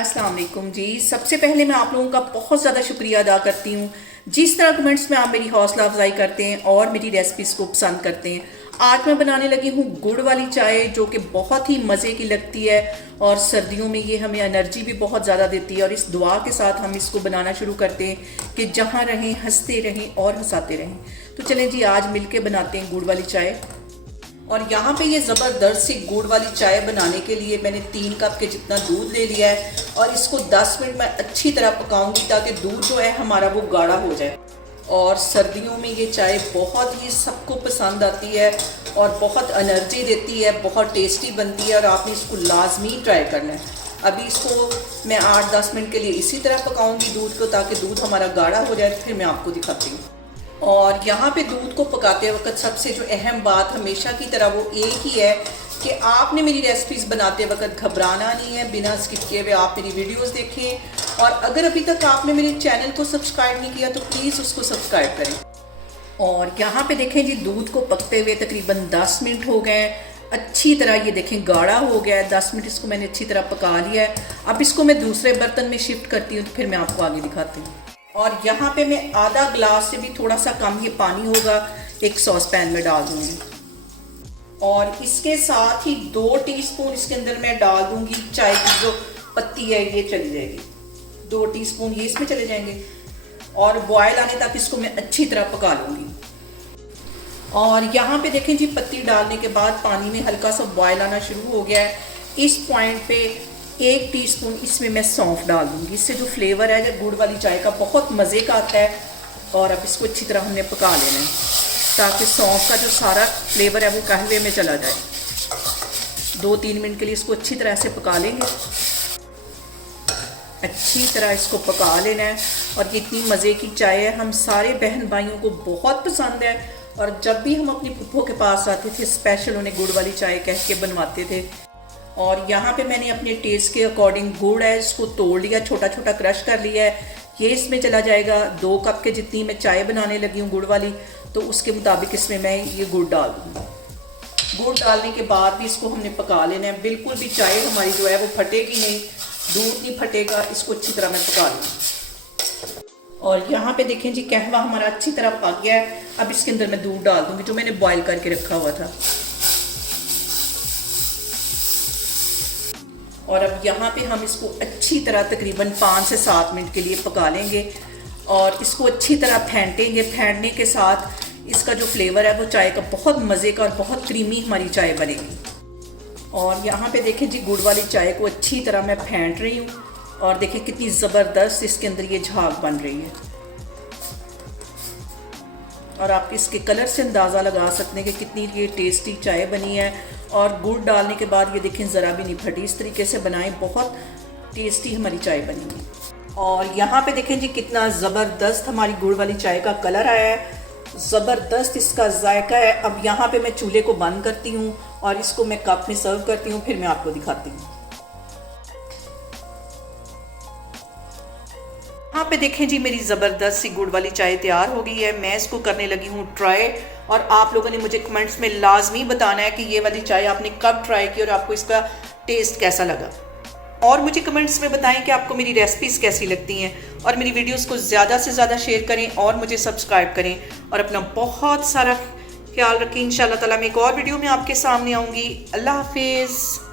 अस्सलाम वालेकुम जी। सबसे पहले मैं आप लोगों का बहुत ज़्यादा शुक्रिया अदा करती हूँ जिस तरह कमेंट्स में आप मेरी हौसला अफजाई करते हैं और मेरी रेसिपीज़ को पसंद करते हैं। आज मैं बनाने लगी हूँ गुड़ वाली चाय जो कि बहुत ही मज़े की लगती है और सर्दियों में ये हमें एनर्जी भी बहुत ज़्यादा देती है। और इस दुआ के साथ हम इसको बनाना शुरू करते हैं कि जहाँ रहें हंसते रहें और हंसाते रहें। तो चलें जी, आज मिल के बनाते हैं गुड़ वाली चाय। और यहाँ पे ये ज़बरदस्त सी गुड़ वाली चाय बनाने के लिए मैंने 3 कप के जितना दूध ले लिया है और इसको 10 मिनट में अच्छी तरह पकाऊंगी ताकि दूध जो है हमारा वो गाढ़ा हो जाए। और सर्दियों में ये चाय बहुत ही सबको पसंद आती है और बहुत एनर्जी देती है, बहुत टेस्टी बनती है और आपने इसको लाजमी ट्राई करना है। अभी इसको मैं 8-10 मिनट के लिए इसी तरह पकाऊंगी दूध को ताकि दूध हमारा गाढ़ा हो जाए, फिर मैं आपको दिखाती हूँ। और यहाँ पे दूध को पकाते वक्त सबसे जो अहम बात हमेशा की तरह वो एक ही है कि आपने मेरी रेसिपीज़ बनाते वक्त घबराना नहीं है। बिना स्किप किए हुए आप मेरी वीडियोस देखें और अगर अभी तक आपने मेरे चैनल को सब्सक्राइब नहीं किया तो प्लीज़ उसको सब्सक्राइब करें। और यहाँ पे देखें जी, दूध को पकते हुए तकरीबन 10 मिनट हो गए। अच्छी तरह ये देखें गाढ़ा हो गया है। 10 मिनट इसको मैंने अच्छी तरह पका लिया है। अब इसको मैं दूसरे बर्तन में शिफ्ट करती हूँ तो फिर मैं आपको आगे दिखाती हूँ। और यहाँ पे मैं आधा ग्लास से भी थोड़ा सा कम ये पानी होगा एक सॉस पैन में डाल दूँगी। और इसके साथ ही 2 टीस्पून इसके अंदर मैं डाल दूँगी चाय की जो पत्ती है, ये चली जाएगी। 2 टीस्पून ये इसमें चले जाएंगे और बॉयल आने तक इसको मैं अच्छी तरह पका लूँगी। और यहाँ पे देखें जी, पत्ती डालने के बाद पानी में हल्का सा बॉयल आना शुरू हो गया है। इस पॉइंट पे 1 टीस्पून इसमें मैं सौंफ डाल दूँगी। इससे जो फ्लेवर है गुड़ वाली चाय का बहुत मज़े का आता है। और अब इसको अच्छी तरह हमने पका लेना है ताकि सौंफ का जो सारा फ्लेवर है वो कहवे में चला जाए। 2-3 मिनट के लिए इसको अच्छी तरह से पका लेंगे। अच्छी तरह इसको पका लेना है। और ये इतनी मज़े की चाय है, हम सारे बहन भाइयों को बहुत पसंद है। और जब भी हम अपनी पुप्पो के पास आते थे स्पेशल उन्हें गुड़ वाली चाय कह के बनवाते थे। और यहाँ पे मैंने अपने टेस्ट के अकॉर्डिंग गुड़ है इसको तोड़ लिया, छोटा छोटा क्रश कर लिया है। ये इसमें चला जाएगा। 2 कप के जितनी मैं चाय बनाने लगी हूँ गुड़ वाली, तो उसके मुताबिक इसमें मैं ये गुड़ डाल दूँगी। गुड़ डालने के बाद भी इसको हमने पका लेना है। बिल्कुल भी चाय हमारी जो है वो फटेगी नहीं, दूध नहीं फटेगा। इसको अच्छी तरह मैं पका लूँगी। और यहाँ पे देखें जी, कहवा हमारा अच्छी तरह पक गया है। अब इसके अंदर मैं दूध डाल दूँगी जो मैंने बॉयल करके रखा हुआ था। और अब यहाँ पे हम इसको अच्छी तरह तकरीबन 5 से 7 मिनट के लिए पका लेंगे और इसको अच्छी तरह फेंटेंगे। फेंटने के साथ इसका जो फ्लेवर है वो चाय का बहुत मज़े का और बहुत क्रीमी हमारी चाय बनेगी। और यहाँ पे देखें जी, गुड़ वाली चाय को अच्छी तरह मैं फेंट रही हूँ और देखें कितनी ज़बरदस्त इसके अंदर ये झाग बन रही है। और आप इसके कलर से अंदाज़ा लगा सकते हैं कि कितनी ये टेस्टी चाय बनी है। और गुड़ डालने के बाद ये देखें ज़रा भी नहीं फटी। इस तरीके से बनाएं, बहुत टेस्टी हमारी चाय बनेगी। और यहाँ पे देखें जी, कितना ज़बरदस्त हमारी गुड़ वाली चाय का कलर आया है, ज़बरदस्त इसका जायका है। अब यहाँ पे मैं चूल्हे को बंद करती हूँ और इसको मैं कप में सर्व करती हूँ, फिर मैं आपको दिखाती हूँ। यहाँ पे देखें जी, मेरी ज़बरदस्त सी गुड़ वाली चाय तैयार हो गई है। मैं इसको करने लगी हूँ ट्राई। और आप लोगों ने मुझे कमेंट्स में लाजमी बताना है कि ये वाली चाय आपने कब ट्राई की और आपको इसका टेस्ट कैसा लगा। और मुझे कमेंट्स में बताएं कि आपको मेरी रेसिपीज़ कैसी लगती हैं। और मेरी वीडियोस को ज़्यादा से ज़्यादा शेयर करें और मुझे सब्सक्राइब करें। और अपना बहुत सारा ख्याल रखें। इंशाल्लाह ताला मैं एक और वीडियो में आपके सामने आऊँगी। अल्लाह हाफिज़।